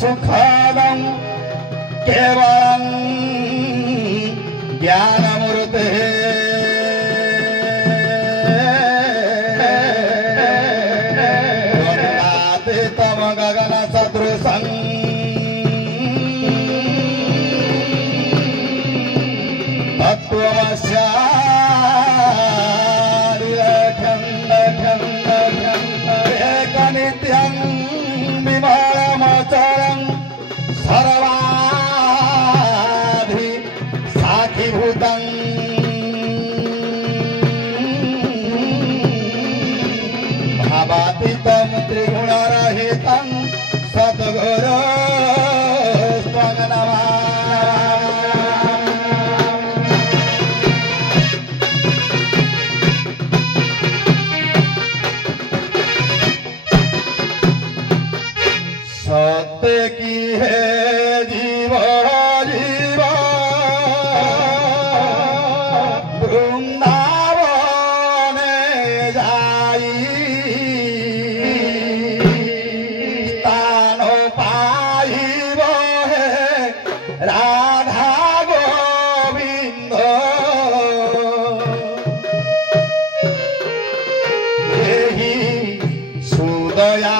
सुखदं केवलं ज्ञानमूर्ते वर्णातीतं गगनसदृशं तत्त्वमस्यादिलखं एकनित्यं विमलमचलं सर्वाधि साखीभूतं भावातीतं त्रिगुणरहितं सद्गुरो त्वं नमः। सत्य की है जीव जीव वृंदावने जाई स्थान पाइब है राधा गोविंद यही सुदया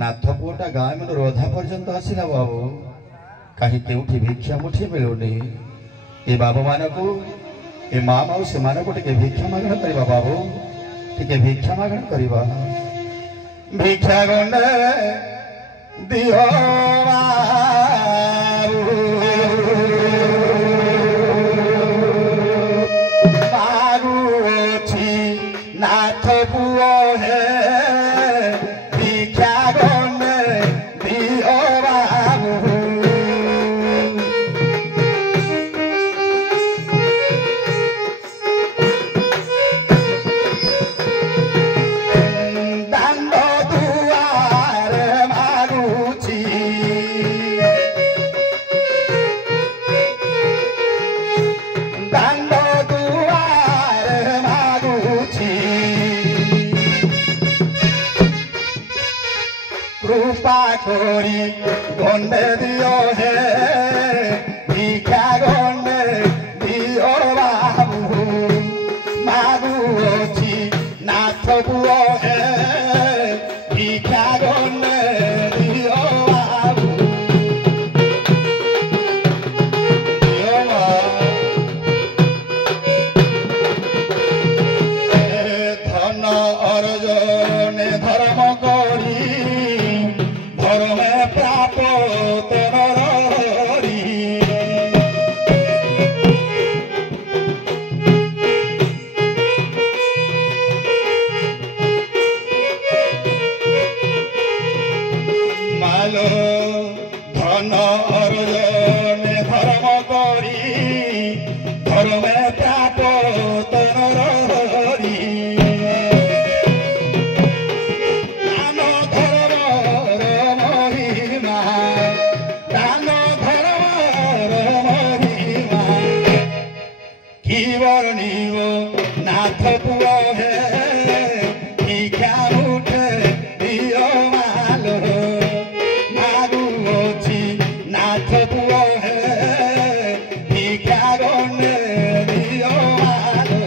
नाथपुटा गाँ में रोधा पर्यंत आसला बाबू कहीं केउठी भिक्षा मुठी मिलुनी ए बाबू मान को ए माँ मौसी मान को टिके भिक्षा मागण करवा बाबू टिके भिक्षा मागण करवा भिक्षा गंडे दियो बाबू कृपा करी गंडे दियो हे भिक्षा गंडे दियो बाबू मागु अछि नाथ पुओ हे भिक्षा गंडे दियो बाबू धन अर्जने धर्म करी धर्मे प्राप्त तेरी मालो धन अर्जने धर्म करी धर्मे प्राप्त तेरी नाथ पुओ हे भिक्षा मुठे दियो मालो मागु अछि नाथ पुओ हे भिक्षा गंडे दियो मालो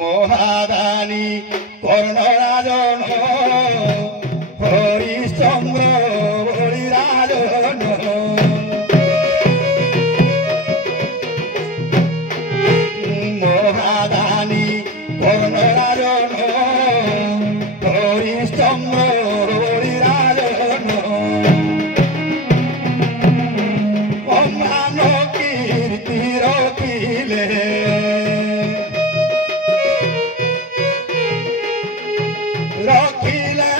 महादानी कर्णराजन हरिश्चंद्र बलिराजन महादानी कर्णराजन हरिश्चंद्र बलिराजन अम्मान कीर्ति रखिले रखिले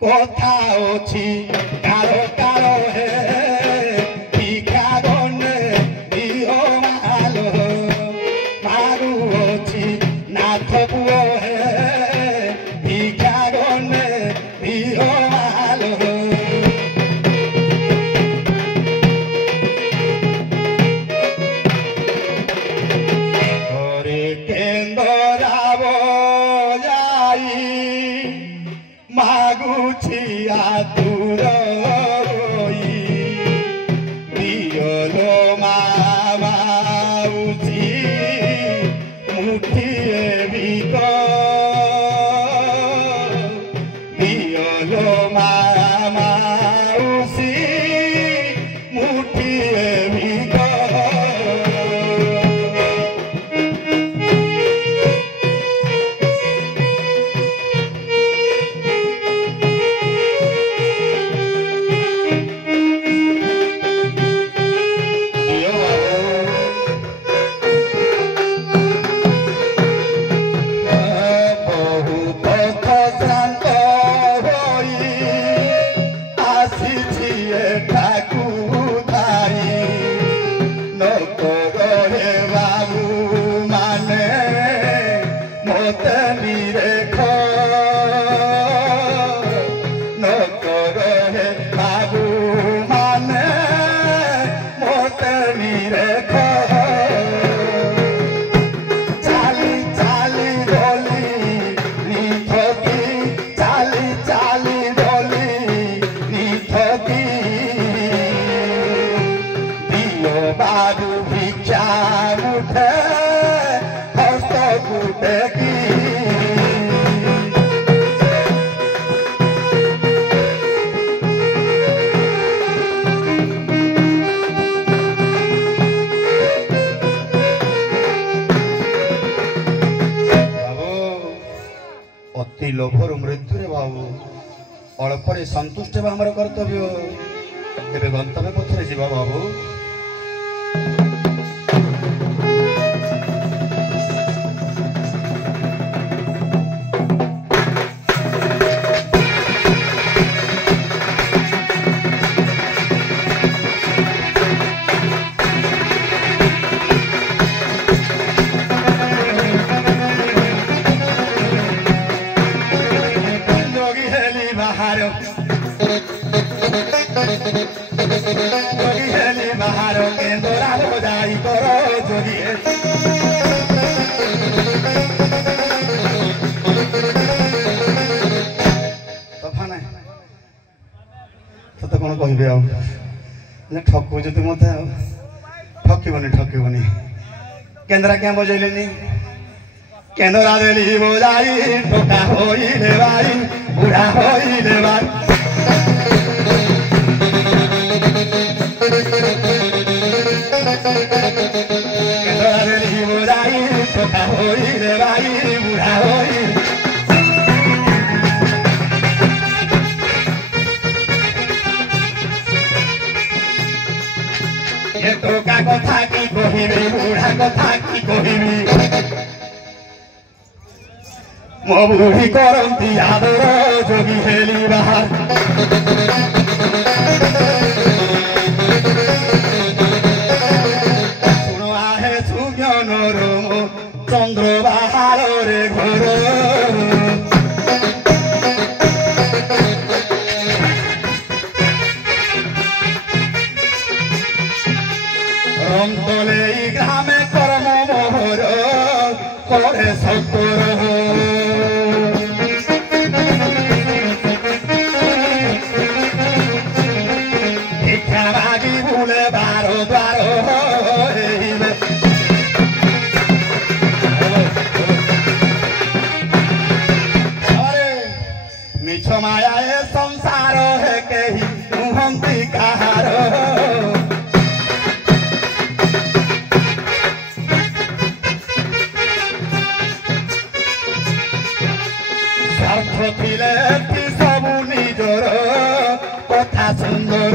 कथा अछि कारो कारो हे भिक्षा गंडे दियो मालो मागु अछि नाथ पुओ हे भिक्षा गंडे दियो मालो हरे केन्द्र जाब जाई मागुछि आतुर होई दियोलो माउछि मुठिए भिक दियोलो माउछि मुठिए भिक बाबू भिक्षा मुठे हस्त कुटे की बाबू अति लोभर मृत्यु रे बाबू अल्परे संतुष्ट हेबा हमर कर्तव्य एबे गंतव्य पथरे जीवा बाबू जोगी हेली बाहर जोगी हेली बाहर केंदरा हो जाई करो जोगी तफा ना तो कौन कहे ठकुच तू मत ठकबनी केन्द्रा क्या बजेलेनी केन्द्रा देली बजाई टोका होइले भाई बुढ़ा होइले भाई केन्द्रा देली बजाई टोका होइले भाई बुढ़ा होइले टोका कथा की कहिबी बुढ़ा कथा की कहिबी मो बुढ़ी करती आदर जोगी हेली बाहर शुण आहे सुज्ञानर चंद्र बाहर रे घर रंतले ग्रामे कर्म मोहर करे सत्तर भिक्षा मागी बुले बारो द्वार मिछ माया ए संसार है कही मुहंती कहार सबू निजर कथा सुंदर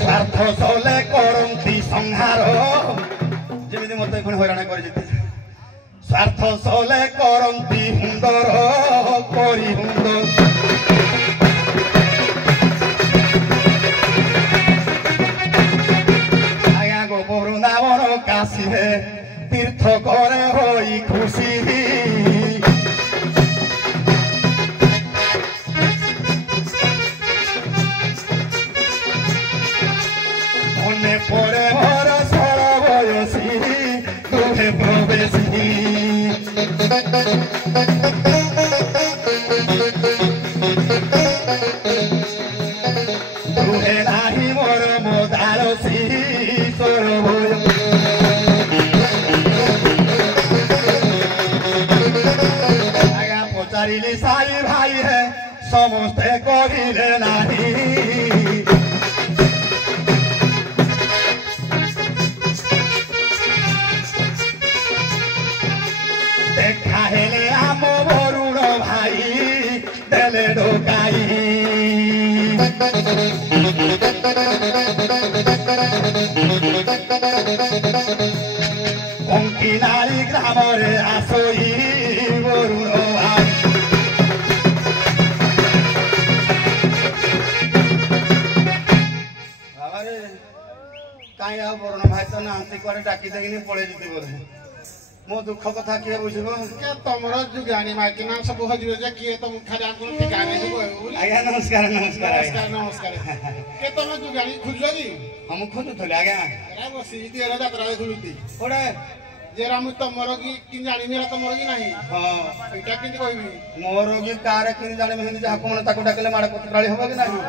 स्वार्थ सले करती संहार जमी मत हैरान कर स्वार्थ सले करती हुंदर करी हुंदर काशिरे तीर्थ करे होई खुशी मने पड़े हर सर बयसी दुहे प्रवेशी दुहे नाही मोर मोदारसी सोर साई भाई है समस्ते कहिले नाही देखा हेले आम वरुण भाई देले ढोकाई कंकी नारी ग्राम रे आसोई वरुण भाई कहीं आ वरुण भाई तो नाती कड़े डाकी देनी पड़े जीती बोले मो दुख कथा किए बुझब के तुमर जुगानी माइकिना सब हजियो जे किए तुम खाली आंकुल ठिकाने से बोल आज्ञा नमस्कार नमस्कार नमस्कार नमस्कार के तुम जुगानी खुजलो दी हम खुद थले आज्ञा अरे वो सीधी रे यात्रा रे खुलती कोड़े जे राम तुमर की किन जानी मेरा तुमर की नहीं हां एटा किन कहबी मोर की कार किन जाने में जा कोन ताको डाकले माड़ कोतराली होबे कि नहीं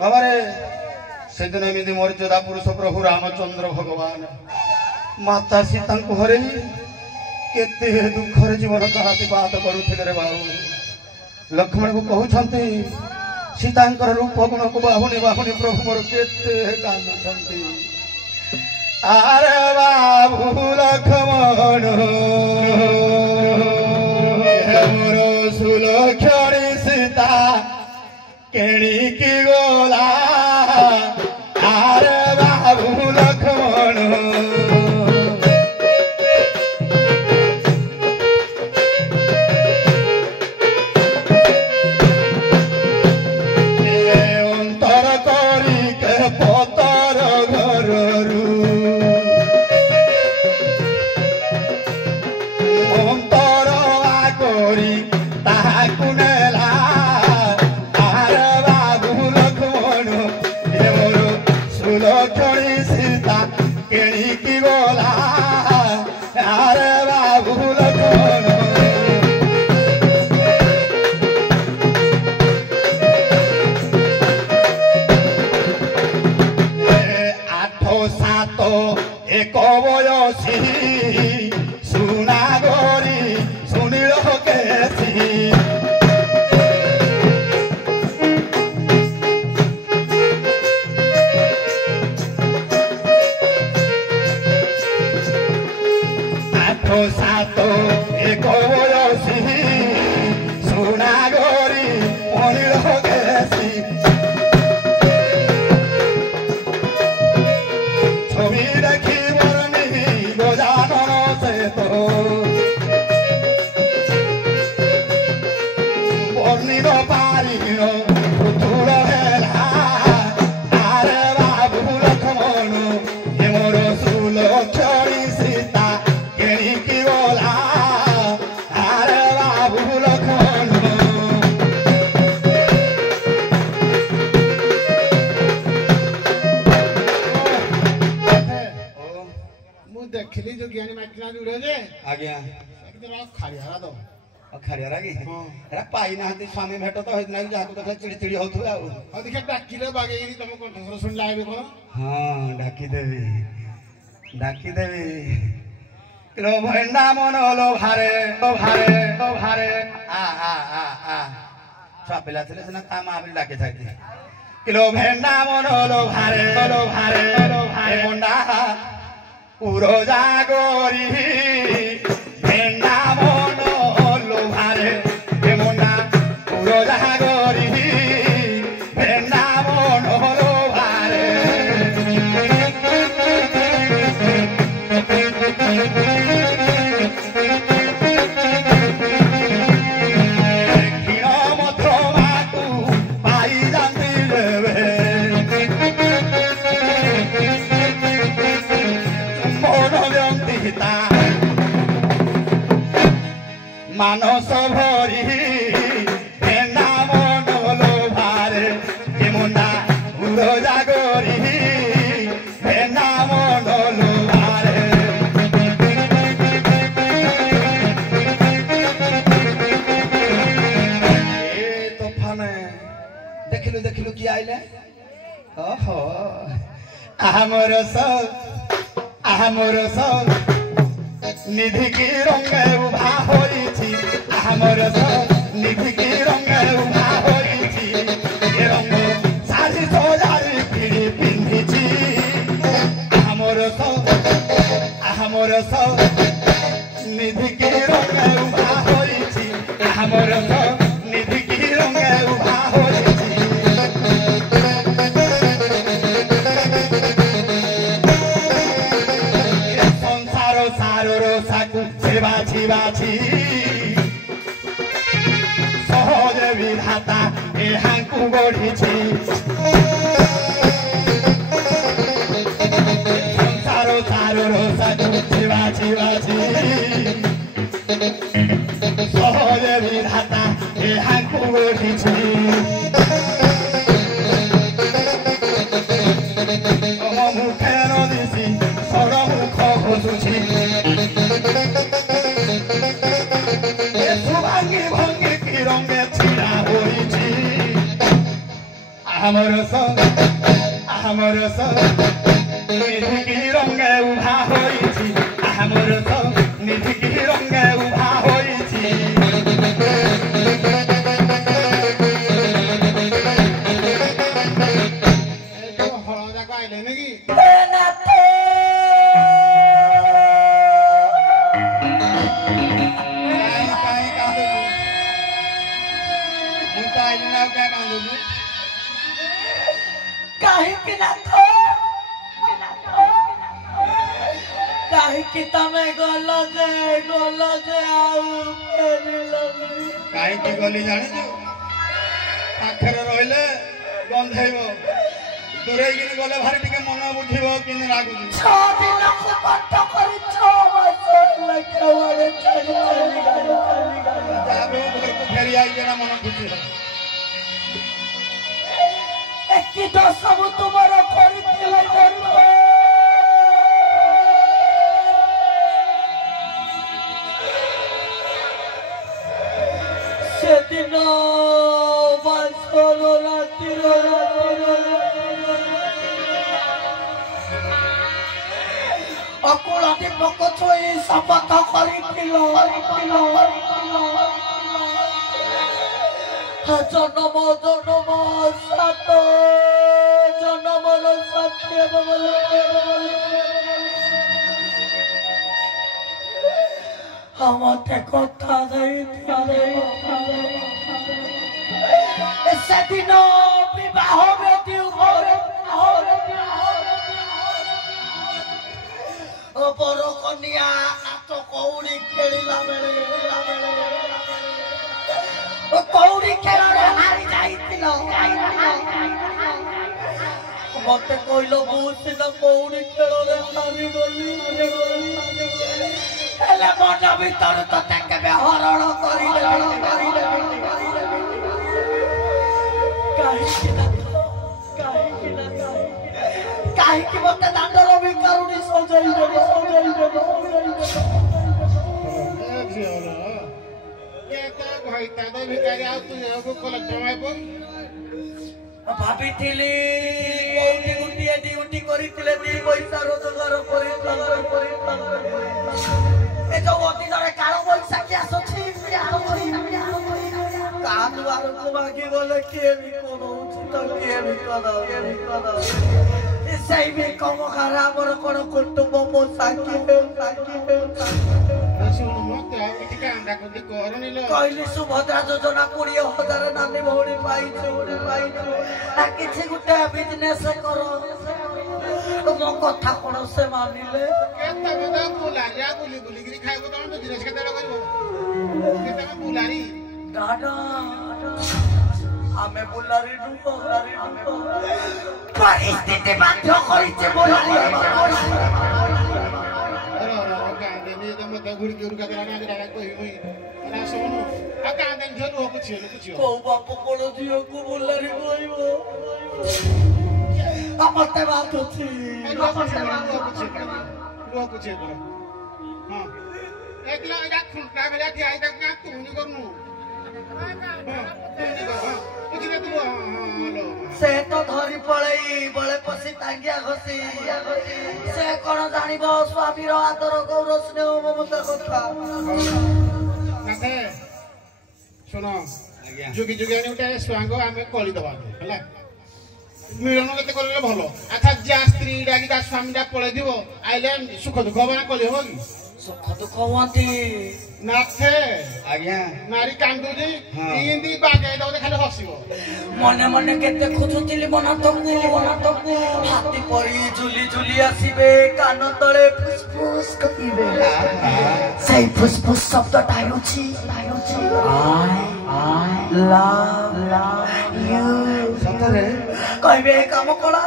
बाबा रे सेदिन एमिति मोर जोधा पुरुष प्रभु रामचंद्र भगवान माता सीता को हरे केते दुखर जीवन कहाती बात करुथिले रे बाबू लक्ष्मण को कहउछंती सीतांकर रूप गुण को बाहुनी बाहुनी प्रभु मोर केते कांदछंती आरे बाबू लक्ष्मण हे मोर सुलक्षणी सीता केणी की गोला आरे बाबू लक्ष्मण বাবু লক্ষণ ମୁଁ ଦେଖିଲି ଯୋଉ ଜ୍ଞାନୀ ମାଇକିନା ଯୋଉଡେ ଯେ ଆଜ୍ଞା ଖାଳିଆରା ଦବ ଖାରିଆରା କି ଏରା ପାଇନାହାନ୍ତି ସ୍ୱାମୀ ଭେଟ ତ ହେଇଥିଲା ଯାହାକୁ ଦେଖିଲେ ଚିଡ଼ି ଚିଡ଼ି ହଉଥିବେ ଆଉ ଦେଖିଆ ଡାକିଲେ ବାଗେଇକି ତମ କଣ୍ଠସ୍ୱର ଶୁଣିଲା ଏବେ କଣ ହଁ ଡାକିଦେବି ଡାକିଦେବି କିଲୋ ଭେଣ୍ଡା ମନ ଲୋ ଭାରେ ଛୁଆ ପିଲା ଥିଲେ ସିନା ତା ମା ବି ଡାକି ଥାଇଥିଲେ କିଲୋ ଭେଣ୍ଡା ମନ ଲୋ ଭାରେ ମଣ୍ଡା ପୁର ଜାଗରି ଭେଣ୍ଡା ମନ ଲୋ ଭାରେ ମଣ୍ଡା ପୁର ଜାଗରି ଭେଣ୍ଡା ମନ ଲୋ ଭାରେ মানস ভরি ভেন্ডা মন লো ভারে মুন্ডা উড়ো জাগরি ভেন্ডা মন লো ভারে এ তোফানে দেখিলু কি আইলে ওহো আমার সব निधि की रंगे उभा होइछि हमर निधि की रंगे उभा होइछि ए रंग साड़ी सोजारी पीड़ी पिन्धिछि हमर निधि की रंगे उभा होइछि हमर निधि की रंगे उभा होइछि बाछी सहज विधाता एहांकु गढ़िछि संसारो सारो रोसाकु बाछी सहज विधाता एहांकु गढ़िछि मुखे नदिसी सर मुख घोषुछि भंगी की रंगे छिड़ा होइछि हमर निधि की रंगे उभा होइछि हमर निधि की रंगे उभा होइछि हळदा गाइले नेकी कि तमे गलो जे आउ फेरी लगली काहे की गली जानि तू पाखरे रहिले गंधैबो दूरे किन गले भारी टिके मन बुझिबो किन लागु 6 दिन से कट करी 6 मास लगे चली जाबो घर को फेरी आई जेना मन खुशी हो एकी तो सब तुम्हारा करितिला सेदिन बासरो रातिर अकुलाटी पक छोई शपथ करितिलो जन्म सात जन्मर सत्य हमते कथा सेदिन विवाह बेटी बर कनिया नाच कौड़ी खेला बेले कौड़ी खेल हारी जाइतिल मते कहल बुझ कौड़ी खेल हारी गली मन भीतर तो हरण कर କେତେ ଘଇତା ତ ଭିକାରୀ ଆଉ ତୁ ଭୋକ ଲକ୍ଷ୍ୟ ଭାବିଥିଲି କୋଉଠି ଗୋଟିଏ ଡ୍ୟୁଟି କରିଥିଲେ 2 ପଇସା ରୋଜଗାର ଏ ଯୋଉ ଅଦିନରେ କାଳ ବୈଶାଖୀ ଆସୁଛି କାହା ଦୁଆରକୁ ମାଗି ଗଲେ କିଏ ବି କଦଉଛି ତ କିଏ ବି କଦଉଛି ସେଇ ବି କମ ଖାରା ଆମର କଣ କୁଟୁମ୍ବ ମୋ ସାକ୍ଷୀ କହିଲି ସୁଭଦ୍ରା ଯୋଜନା 20,000 ନାନୀ ଭଉଣୀ ପାଇଛୁ କିଛି ଗୋଟେ ବିଜନେସ କର ମୋ କଥା କଣ ସେ ମାନିଲେ ଆମେ ବୁଲାରି ପରିସ୍ଥିତି ବାଧ୍ୟ କରିଛେ କୋଉ ବାପ କଣ ଝିଅକୁ ବୁଲାରି କହିବ ମତେ ବାଧୁଛି ସେ ତ ଧରି ପଳେଇ ବଳେ ପଶି ଟାଙ୍ଗିଆ ଘଷି ସେ କଣ ଜାଣିବ ସ୍ୱାମୀର ଆଦର ଗୌର ସ୍ନେହ ମମତା କଥା ଶୁଣ ଯୁଗି ଯୁଗି ଆଣି ଗୋଟେ ସ୍ୱାଙ୍ଗ ଆମେ କରିଦବା ହେଲା ମିଳନ କେତେ କରିଲେ ଭଲ ଆଚ୍ଛା ଯାହା ସ୍ତ୍ରୀ ଡାକି ତା ସ୍ୱାମୀଟା ପଳେଇଥିବ ଆଇଲେ ସୁଖ ଦୁଃଖ ହବ ନା କଲି ହବ କି ସୁଖ ଦୁଃଖ ହୁଅନ୍ତି ନାଥେ ଆଜ୍ଞା ନାରୀ କାନ୍ଦୁଛି ଏମିତି ବାଗେଇ ଦବ ଖାଲି ହସିବ ମନେ ମନେ କେତେ ଖୋଜୁଥିଲି ମନତକୁ ହାତୀ ପରି ଝୁଲି ଝୁଲି ଆସିବେ କାନ ତଳେ ଫୁସଫୁସ କହିବେ ସେଇ ଫୁସଫୁସ ଶବ୍ଦଟା ହେଉଛି I love you କହିବେ କାମ କଳା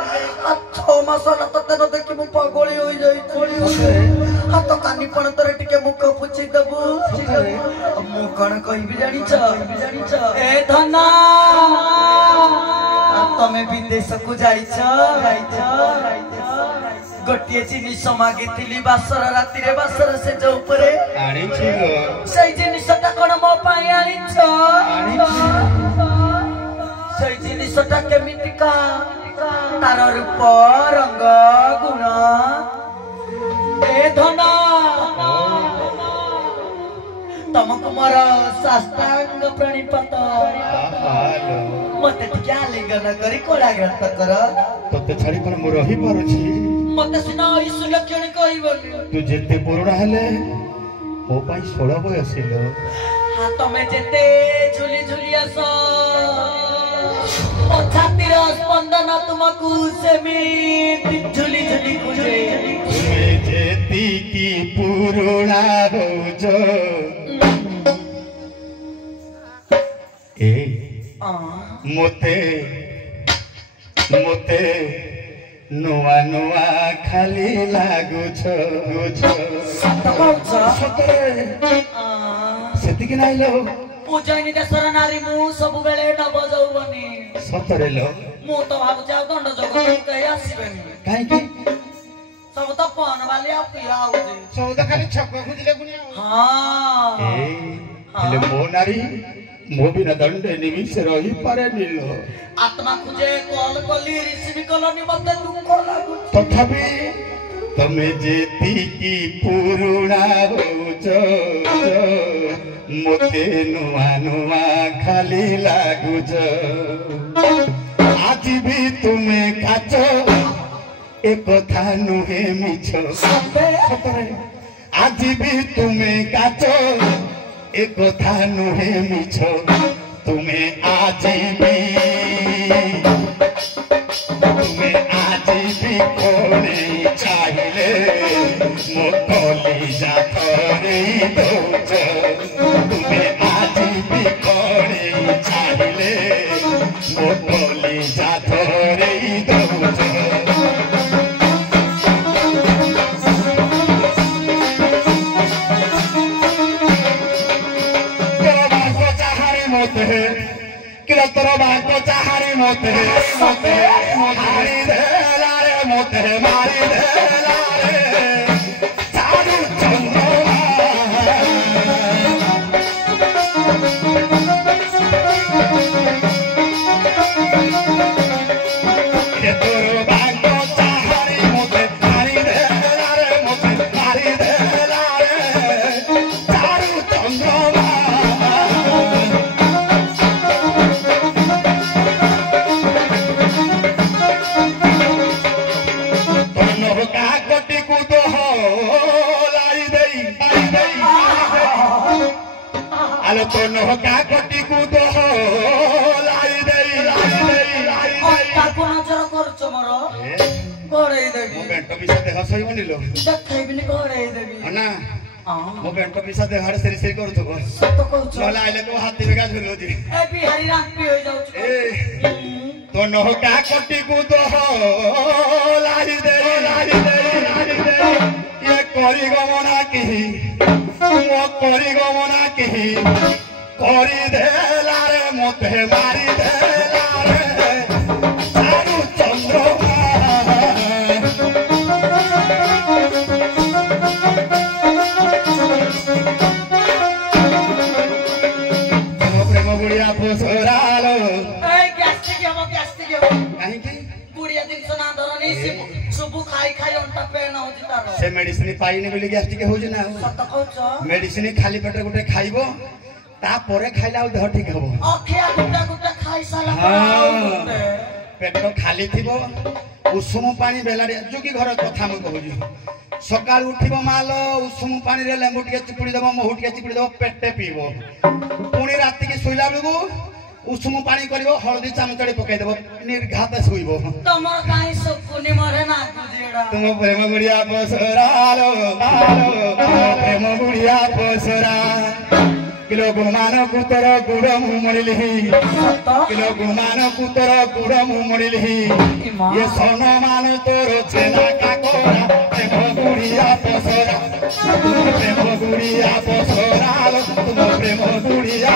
6 ମାସ ତତେ ନ ଦେଖି ମୁଁ ପାଗଳି ହୋଇଯାଇଛି ହାତ କାନି ପଣତରେ ଟିକେ ମୁଖ ପୋଛି ଦେବୁ ମୁଁ କଣ କହିବି ଜାଣିଛ ଏ ଧନା ତମେ ବିଦେଶକୁ ଯାଇଛ ଗୋଟିଏ ଜିନିଷ ମାଗିଥିଲି ବାସର ରାତିରେ ବାସର ସେଜ ଉପରେ ସେଇ ଜିନିଷଟା କଣ ମୋ ପାଇଁ ଆଣିଛ ସେଇ ଜିନିଷଟା କେମିତିକା ତାର ରୂପ ରଙ୍ଗ ଗୁଣ ଏ ଧନ ତମକୁ ମୋର ସାଷ୍ଟାଙ୍ଗ ପ୍ରଣିପାତ ମତେ ଟିକେ ଆଲିଙ୍ଗନ କରି କୋଳାଗ୍ରତ କର ତତେ ଛାଡି କଣ ମୁଁ ରହିପାରୁଛି ମତେ ସିନା ଈଶୁ ଲକ୍ଷଣ କହିବନି ତୁ ଯେତେ ପୁରୁଣା ହେଲେ ମୋ ପାଇଁ 16 ବୟସ ହେଲ ତମେ ଯେତେ ଝୁଲି ଝୁଲି ଆସ ମୋ ଛାତିର ସ୍ପନ୍ଦନ ତୁମକୁ ସେମିତି ଝୁଲି ଝୁଲି ଖୋଜେ ତୁମେ ଯେତିକି ପୁରୁଣା ହଉଛ ଏ ମତେ ନୂଆ ନୂଆ ଖାଲି ଲାଗୁଛ ସେତିକି ନାଇଁ ଲୋ ପୂଜନୀ ଦେଶର ନାରୀ ମୁଁ ସବୁବେଳେ ନବ ଯୌବନୀ ସତରେ ଲୋ ମୁଁ ତ ଭାବୁଛି ଆଉ ଦଣ୍ଡ ଯୋଗ କେହି ଆସିବେନି କାହିଁକି ସବୁ ତ ପହନ ବାଲି ଆଉ ପିଆ ହଉଛି ସବୁ ତ ଖାଲି ଛକ ଖୋଜିଲେ ପୁଣି ହେଲେ ମୋ ନାରୀ ମୋ ବିନା ଦଣ୍ଡେ ନିମିଷେ ରହିପାରେନି ଲୋ ଆତ୍ମା ଖୋଜେ କଲ କଲି ରିସିଭ କଲନି ମତେ ଦୁଃଖ ଲାଗୁଛି ତଥାପି ତମେ ଯେତିକି ପୁରୁଣା ହଉଛ ମତେ ନୂଆ ନୂଆ ଖାଲି ଲାଗୁଛ ଆଜି ବି ତୁମେ କାଚ ଏ କଥା ନୁହେଁ ମିଛ ସତରେ ଆଜି ବି ତୁମେ କାଚ ଏ କଥା ନୁହେଁ ମିଛ ତୁମେ ଆଜି ବି କୋଣେ ଚାହିଁଲେ ମୋ କଲିଜା ଥରେଇ ଦଉଛ ତୁମେ ଆଜି ବି କୋଣେ ଚାହିଁଲେ ମୋ କଲିଜା ଥରେଇ ଦଉଛ তোর বাক চাহারি মতে হারি দেলা রে মতে মারি দেলা রে সাধু চন্দ্র आलो तो नहका कोटी को दोहलाई देई ताको नजर करछ मोर घरे देबी मो बेंटो पिसा देह सही बनिलो देखाइबिनी घरे देबी ना मो बेंटो पिसा देह हार सिरी सिरी करूथबो सत कहछ नला आइले तो हाथी बेगा झुलो जी ए बिहारी राखी होई जाउछ ए तो नहका कोटी को दोहलाई देई ये करी गमना की मो करी गमना की करी देला रे मते मारी देला रे सारू चंद्रमा तुम प्रेम गुड़िया पोसरालो ए ग्यास्ट्रिक हो काहे की गुड़िया दिन सुना धरनी सुबु खाई खाई अंटा पेन होची तारो से मेडिसिन पाइने बोली गैस्ट्रिक होज ना सत कहछ मेडिसिन खाली पेट गोटे खाइबो ता परे खाइला देह ठीक हबो अखिया गुटा गुटा खाई साला पेट खाली थिबो उषुम पानी बेलाड़ी जोगी घर कथा म कहूजी सकाल उठिबो मालो उषुम पानी रे लेंबू टिके चिपुड़ी देबो महू टिके चिपुड़ी देबो पेटे पीबो पुणी राति के सोइला बेगु उषुम पानी करिबो हळदी चामचड़ी पकाई देबो निर्घात सोइबो तमर काई सब कुनी मरे ना तुजेड़ा तुम प्रेम गुड़िया पोसरालो प्रेम गुड़िया पोसरा किलो गुमान कुतर गुड़ मुमड़िली किलो गुमान कुतर गुड़ मुमड़िली ये सोन मान तोर छेना काकोरा प्रेम गुड़िया पोसरा तुम प्रेम गुड़िया पोसरा तुम प्रेम गुड़िया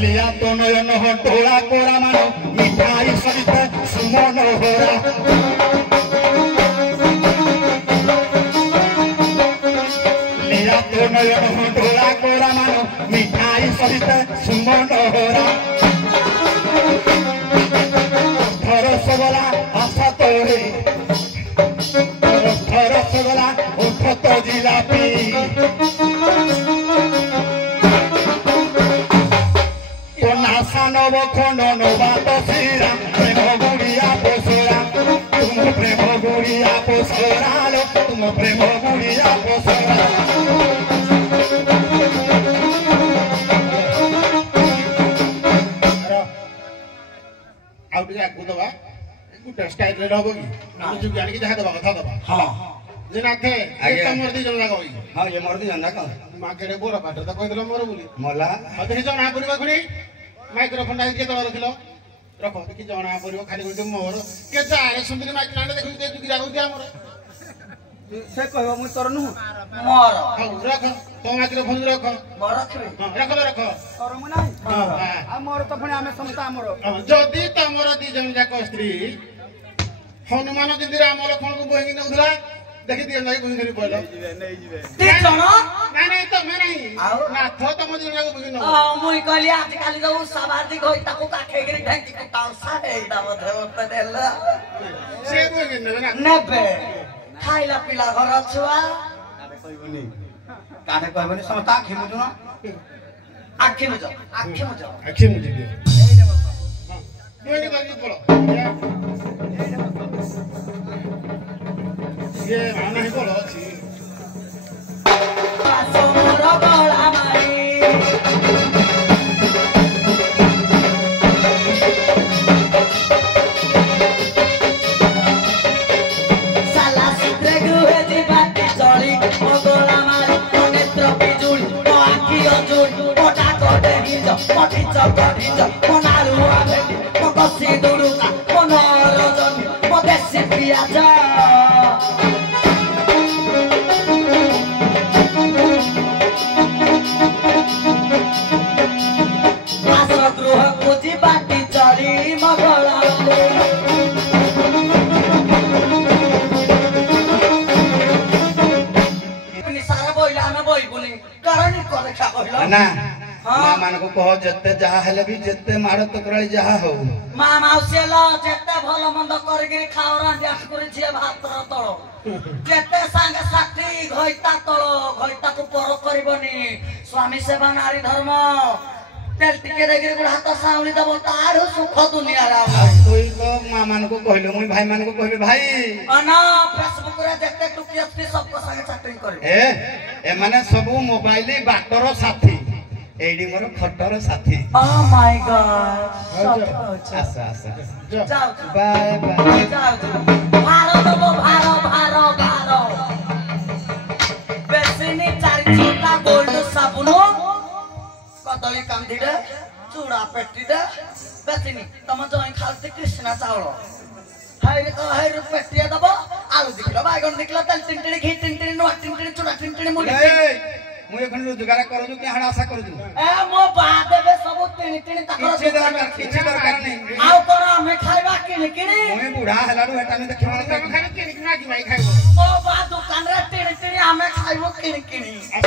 लिया तो नयन टोला कोरा मानो मिठाई सहित सुमन होरा नयन ढोला कोरा मानो मिठाई सहित सुमन होरा थर सबला आशा तोरे थर सबला उठ तो जिलापी तो नासा नव खंड नवा तो सीरा प्रेम गुड़िया पोसरा तुम प्रेम गुड़िया पोसरा लो तुम प्रेम गुड़िया पोसरा आउट जा कुदवा गुड स्टाइल रे रहबो की हम जुग जानी की जहा दबा कथा दबा हां जेना थे ये तमर दी जन लागो हां ये मर्दी जंदा का माकेरे बोरा पाटर त कहि देलो मोर बोली मला अते जणा परिबा खुनी माइक्रोफोन डाल के तळ रखिलो रखो कि जणा परिबा खाली कोइ मोर के जारे सुंदरी माइक लांडे देखु दे जुगी लागो दिया मोर से कहबो मु तोर नु मोर हां रख तो माइक्रोफोन रख मोर रखबे हां रख तोर मु नाही हां आ मोर त फणी आमे समता मोर जदी तमर दी जन जाक स्त्री हनुमान जिंदरी आमर कोन को बहिनी नउदला देखि दिए नाही बुझी धरी पड़लो नहीं जीवे ती जण नहीं तो मैं नहीं ना थो तम दिन जाको बुझी न मुई कहली आज काली जो साबादी गई ताको काखे गिरी ढंकी को तालसा है दाव धरत देला से बुझी न ना नेबे खाइला पिला घर छुआ काहे कहबनी समता खिमु न आखि मुझ आखि मुझ दे हां ये तो पड़ो ये आना ही बोलो छी सोमर गला मारी साला सिद्रे गुहे दी बाटी चली ओ गला मारी नेत्र बिजुली ओ आखि अजुली मोटा कोडे हिज मोटी चकडी मोनालु आबेली ओ कसी दुरुका मोनरजन ओ देसी पियाज बाटी चली मगला सारा बोइला में बोइ बोली कारण करे क्या कहला ना मां मान को कहो जत्ते जहा हेले भी जत्ते मारो तकराली जहा हो मां माउसे ल जत्ते भलो मंद करगिरी खावरा जास करि छिए भात तळ जत्ते संग साथी घइता तळ घइता को पर करबनी स्वामी सेवा नारी धर्म तेल टिके देगिरी गुड़ हाथ साउली दबो तार सुख दुनिया रा तोई तो मां मान को कहलो मुई भाई मान को कहबे भाई अना फेसबुक रे जत्ते संगे चैटिंग करे एमाने सब मोबाइल बाटर साथी एडी मोर खटर साथी ओह माय गॉड सत कहछ आसा आसा जाओ बाय बाय जाओ भारो दबो भारो भारो भारो बेसिनी 4 छोटा गोल्ड साबुन कदली कांदीडे चूड़ा पेटीडे बेसिनी तम जय खालते कृष्णा चावल हाय रे पेटिया दबो आलू दिखलो बागन दिखलो तल टिंटिणी घी टिंटिणी नो टिंटिणी चूड़ा टिंटिणी मुड़ी मु एखन रोजगार करू कि हां आशा करू ए मो बादेबे सब टिणी टिणी ताकर किछि दरकार नहीं आउ कोन हमें खाइबा किनी किनी मु बुढ़ा हलाडू हेटा में देखिबो ତମେ ଖାଲି କିଣିକି ମାଗି ମାଗି ଖାଇବ ओ बा दुकान रे टिणी टिणी हमें खाइबो किनी किनी ଆସ